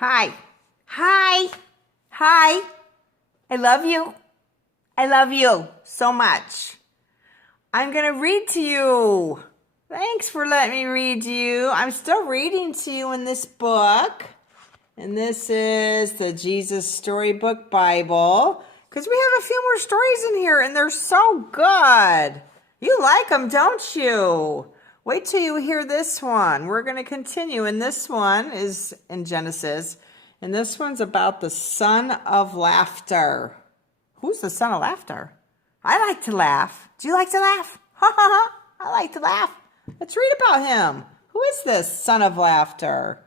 Hi. Hi. Hi. I love you. I love you so much. I'm going to read to you. Thanks for letting me read to you. I'm still reading to you in this book. And this is the Jesus Storybook Bible. Because we have a few more stories in here and they're so good. You like them, don't you? Wait till you hear this one. We're going to continue. And this one is in Genesis. And this one's about the son of laughter. Who's the son of laughter? I like to laugh. Do you like to laugh? Ha ha ha. I like to laugh. Let's read about him. Who is this son of laughter?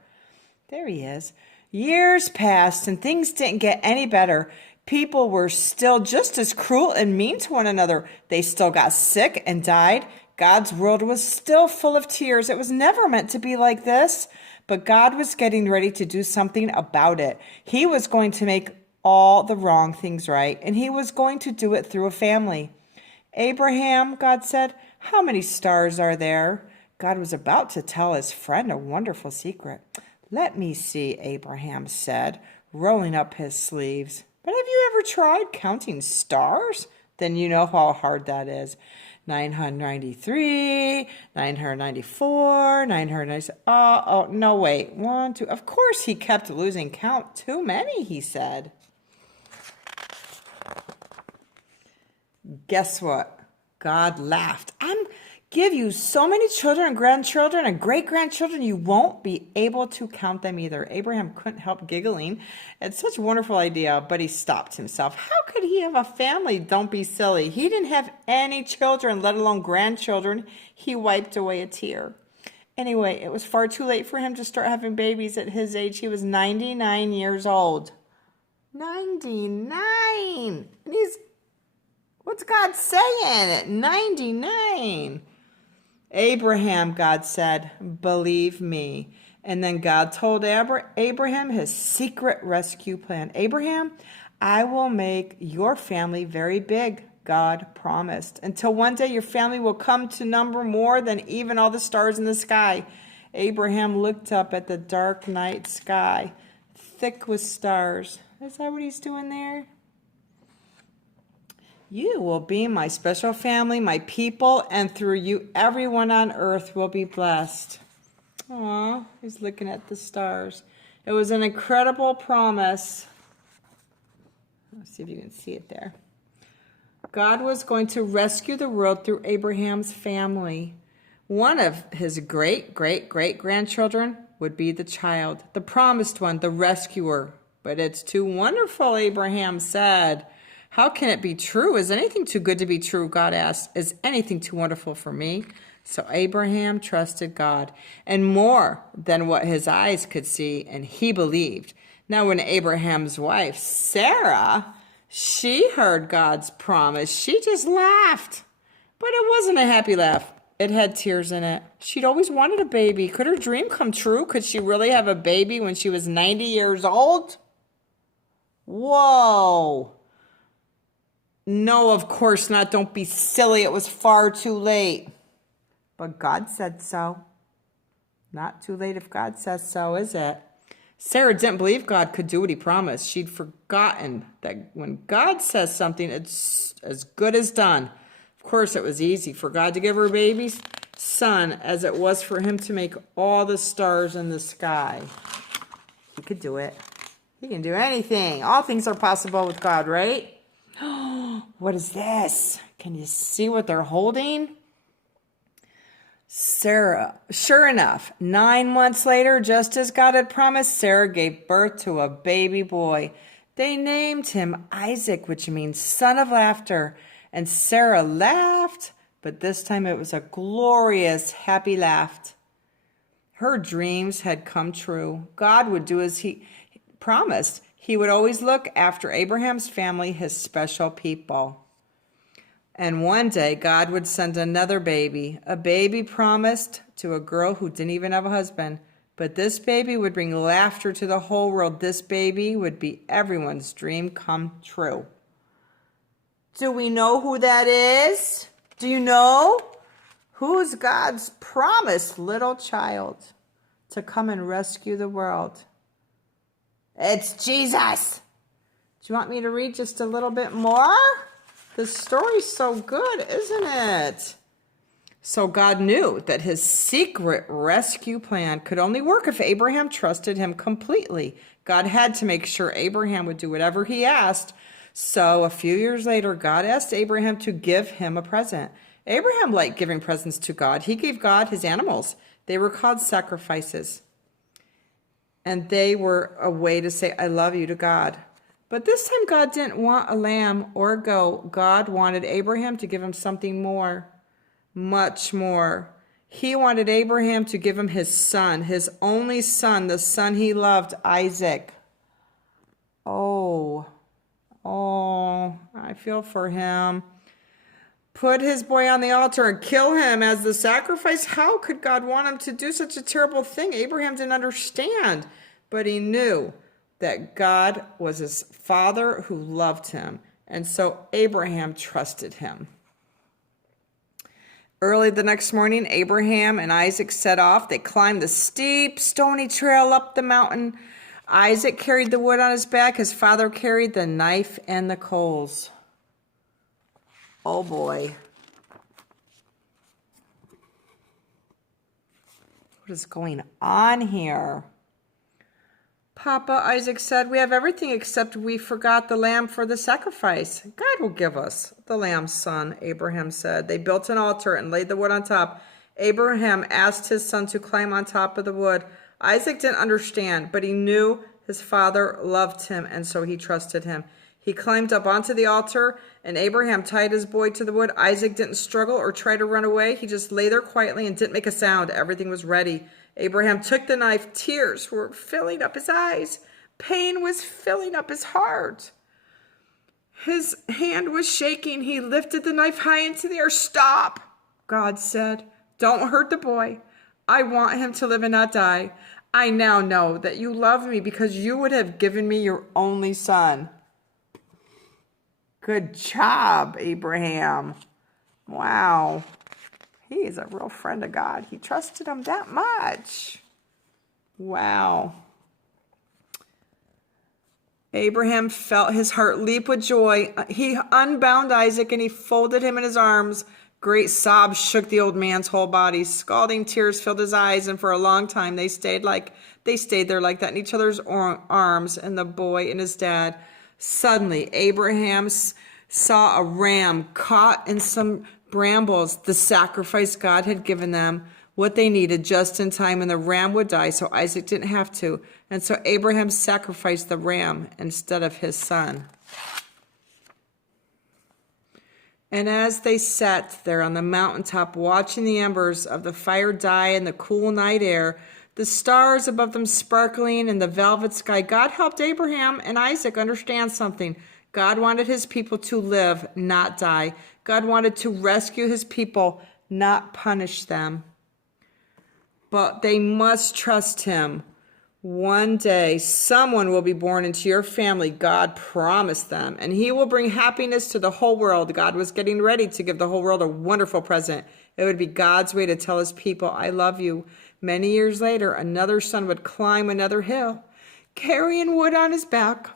There he is. Years passed and things didn't get any better. People were still just as cruel and mean to one another. They still got sick and died. God's world was still full of tears. It was never meant to be like this. But God was getting ready to do something about it. He was going to make all the wrong things right, and he was going to do it through a family. Abraham, God said, how many stars are there? God was about to tell his friend a wonderful secret. Let me see, Abraham said, rolling up his sleeves. But have you ever tried counting stars? Then you know how hard that is. 993, 994, 996. Oh, no, wait. 1, 2. Of course he kept losing count. Too many, he said. Guess what? God laughed. I'm give you so many children and grandchildren and great-grandchildren, you won't be able to count them either. Abraham couldn't help giggling. It's such a wonderful idea, but he stopped himself. How could he have a family? Don't be silly. He didn't have any children, let alone grandchildren. He wiped away a tear. Anyway, it was far too late for him to start having babies at his age. He was 99 years old. 99! And what's God saying at 99? Abraham, God said, believe me. And then God told Abraham his secret rescue plan. Abraham, I will make your family very big, God promised, until one day your family will come to number more than even all the stars in the sky. Abraham looked up at the dark night sky, thick with stars. Is that what he's doing there? You will be my special family, my people, and through you, everyone on earth will be blessed. Aw, he's looking at the stars. It was an incredible promise. Let's see if you can see it there. God was going to rescue the world through Abraham's family. One of his great-great-great-grandchildren would be the child, the promised one, the rescuer. But it's too wonderful, Abraham said. How can it be true? Is anything too good to be true? God asked. Is anything too wonderful for me? So Abraham trusted God, and more than what his eyes could see, and he believed. Now when Abraham's wife, Sarah, she heard God's promise, she just laughed. But it wasn't a happy laugh. It had tears in it. She'd always wanted a baby. Could her dream come true? Could she really have a baby when she was 90 years old? Whoa. No, of course not. Don't be silly. It was far too late. But God said so. Not too late if God says so, is it? Sarah didn't believe God could do what he promised. She'd forgotten that when God says something, it's as good as done. Of course, it was easy for God to give her a baby son as it was for him to make all the stars in the sky. He could do it. He can do anything. All things are possible with God, right? What is this? Can you see what they're holding? Sarah, sure enough, 9 months later, just as God had promised, Sarah gave birth to a baby boy. They named him Isaac, which means son of laughter. And Sarah laughed, but this time it was a glorious, happy laugh. Her dreams had come true. God would do as he promised. He would always look after Abraham's family, his special people. And one day, God would send another baby, a baby promised to a girl who didn't even have a husband. But this baby would bring laughter to the whole world. This baby would be everyone's dream come true. Do we know who that is? Do you know? Who's God's promised little child to come and rescue the world? It's Jesus. Do you want me to read just a little bit more? The story's so good, isn't it? So God knew that his secret rescue plan could only work if Abraham trusted him completely. God had to make sure Abraham would do whatever he asked. So a few years later, God asked Abraham to give him a present. Abraham liked giving presents to God. He gave God his animals. They were called sacrifices. And they were a way to say, I love you to God. But this time God didn't want a lamb or a goat. God wanted Abraham to give him something more, much more. He wanted Abraham to give him his son, his only son, the son he loved, Isaac. Oh, I feel for him. Put his boy on the altar and kill him as the sacrifice. How could God want him to do such a terrible thing? Abraham didn't understand, but he knew that God was his father who loved him. And so Abraham trusted him. Early the next morning, Abraham and Isaac set off. They climbed the steep, stony trail up the mountain. Isaac carried the wood on his back. His father carried the knife and the coals. Oh boy. What is going on here? Papa, Isaac said, we have everything except we forgot the lamb for the sacrifice. God will give us the lamb's son, Abraham said. They built an altar and laid the wood on top. Abraham asked his son to climb on top of the wood. Isaac didn't understand, but he knew his father loved him, and so he trusted him. He climbed up onto the altar, and Abraham tied his boy to the wood. Isaac didn't struggle or try to run away. He just lay there quietly and didn't make a sound. Everything was ready. Abraham took the knife. Tears were filling up his eyes. Pain was filling up his heart. His hand was shaking. He lifted the knife high into the air. Stop, God said. Don't hurt the boy. I want him to live and not die. I now know that you love me because you would have given me your only son. Good job, Abraham. Wow. He is a real friend of God. He trusted him that much. Wow. Abraham felt his heart leap with joy. He unbound Isaac and he folded him in his arms. Great sobs shook the old man's whole body. Scalding tears filled his eyes, and for a long time they stayed there like that in each other's arms, and the boy and his dad. Suddenly, Abraham saw a ram caught in some brambles, the sacrifice God had given them, what they needed just in time, and the ram would die so Isaac didn't have to. And so Abraham sacrificed the ram instead of his son. And as they sat there on the mountaintop watching the embers of the fire die in the cool night air, the stars above them sparkling in the velvet sky, God helped Abraham and Isaac understand something. God wanted his people to live, not die. God wanted to rescue his people, not punish them. But they must trust him. One day, someone will be born into your family, God promised them, and he will bring happiness to the whole world. God was getting ready to give the whole world a wonderful present. It would be God's way to tell his people, I love you. Many years later, another son would climb another hill, carrying wood on his back.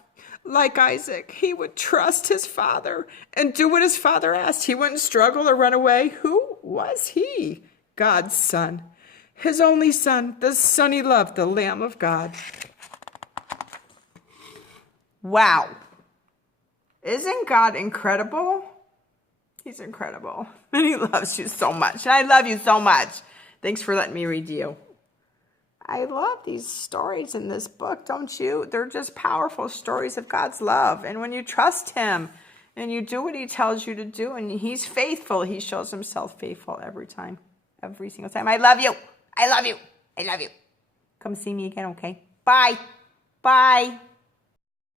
Like Isaac, he would trust his father and do what his father asked. He wouldn't struggle or run away. Who was he? God's son. His only son, the son he loved, the Lamb of God. Wow. Isn't God incredible? He's incredible. And he loves you so much. And I love you so much. Thanks for letting me read to you. I love these stories in this book, don't you? They're just powerful stories of God's love. And when you trust him and you do what he tells you to do, and he's faithful, he shows himself faithful every time, every single time. I love you. I love you. I love you. Come see me again, okay? Bye. Bye.